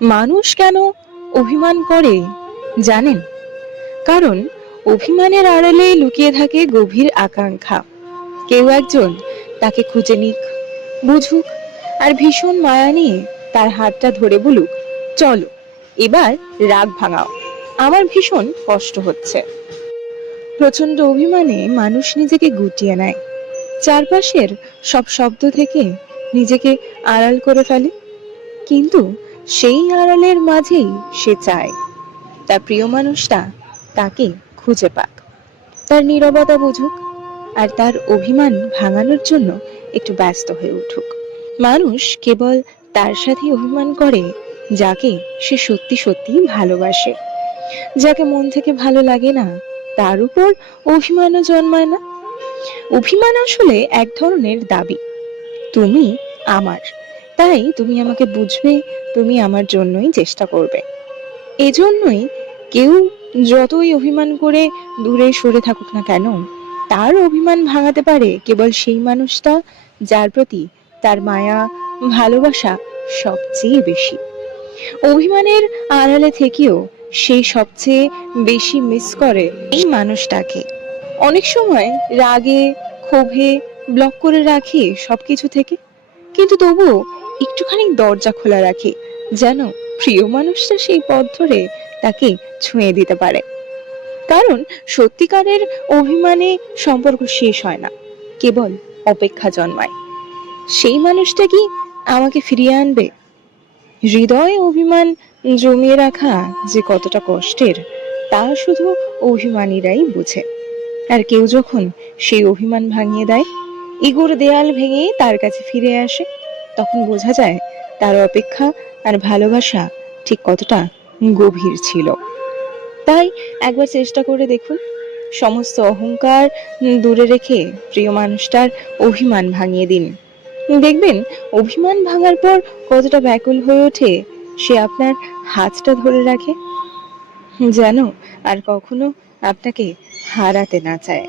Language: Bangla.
মানুষ কেন অভিমান করে জানেন? কারণ অভিমানের আড়ালে লুকিয়ে থাকে গভীর আকাঙ্ক্ষা। কেউ একজন তাকে খুঁজে নিক, বুঝুক, আর ভীষণ মায়া নিয়ে তার হাতটা ধরে বলুক, চলো এবার রাগ ভাঙাও, আমার ভীষণ কষ্ট হচ্ছে। প্রচন্ড অভিমানে মানুষ নিজেকে গুটিয়ে নেয়, চারপাশের সব শব্দ থেকে নিজেকে আড়াল করে ফেলে। কিন্তু সেই আড়ালের মাঝেই সে চায় তার প্রিয় মানুষটা তাকে খুঁজে পাক, তার নীরবতা বুঝুক, আর তার অভিমান ভাঙানোর জন্য একটু ব্যস্ত হয়ে উঠুক। মানুষ কেবল তার সাথে অভিমান করে যাকে সে সত্যি সত্যি ভালোবাসে। যাকে মন থেকে ভালো লাগে না, তার উপর অভিমানও জন্মায় না। অভিমান আসলে এক ধরনের দাবি, তুমি আমার, তাই তুমি আমাকে বুঝবে, তুমি আমার জন্যই চেষ্টা করবে। এজন্যই কেউ যতই অভিমান করে দূরে সরে থাকুক না কেন, তার অভিমান ভাঙাতে পারে কেবল সেই মানুষটা যার প্রতি তার মায়া, ভালোবাসা সবচেয়ে বেশি। অভিমানের আড়ালে থেকেও সেই সবচেয়ে বেশি মিস করে এই মানুষটাকে। অনেক সময় রাগে, ক্ষোভে ব্লক করে রাখি সবকিছু থেকে, কিন্তু তবুও একটুখানি দরজা খোলা রাখি, যেন প্রিয় মানুষটা সেই পথ ধরে তাকে ছুঁয়ে দিতে পারে। কারণ সত্যিকারের অভিমানে সম্পর্ক শেষ হয় না, কেবল অপেক্ষা জন্মায়। সেই মানুষটা কি আমাকে ফিরিয়ে আনবে? হৃদয়ে অভিমান জমিয়ে রাখা যে কতটা কষ্টের, তা শুধু অভিমানীরাই বোঝে। আর কেউ যখন সেই অভিমান ভাঙিয়ে দেয়, ইগোর দেয়াল ভেঙে তার কাছে ফিরে আসে, তখন বোঝা যায় তার অপেক্ষা আর ভালোবাসা ঠিক কতটা গভীর ছিল। তাই একবার চেষ্টা করে দেখুন, সমস্ত অহংকার দূরে রেখে প্রিয় মানুষটার অভিমান ভাঙিয়ে দিন। দেখবেন অভিমান ভাঙার পর কতটা ব্যাকুল হয়ে ওঠে সে আপনার হাতটা ধরে রাখে, যেন আর কখনো আপনাকে হারাতে না চায়।